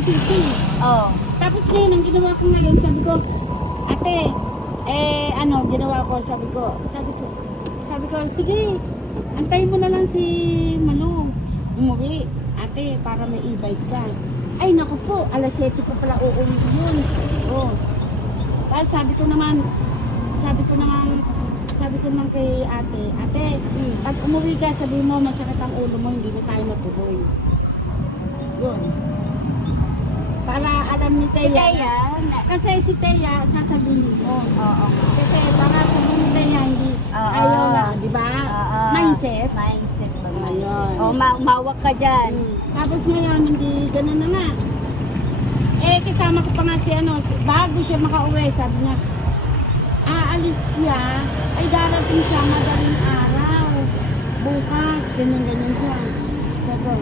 Quezon City. Oh. Tapos ngayon, ang ginawa ko ngayon, sabi ko, ate, ginawa ko, sabi ko, sige, antayin mo na lang si Malu. Umuwi, ate, para may e-bike ka. Ay, naku po, alas 7 ko pala uuwi yun. Oh. Tapos sabi ko naman kay ate, pag umuwi ka, sabi mo, masakit ang ulo mo, hindi na tayo matuloy. Yun. Para alam ni Si Teya. Teya, Kasi si Teya, sasabihin ko. oo. Kasi para sabihin ni Teya, hindi Oo. ayaw na, di ba? Oo. Mindset. Mindset ba? Ayun. Oh, umawak ka dyan. Tapos ngayon, hindi ganun na nga. Kasama ko pa nga bago siya makauwi, sabi niya, aalis siya, ay darating siya madaling araw. Bukas, ganyan-ganyan siya. Sabi ko,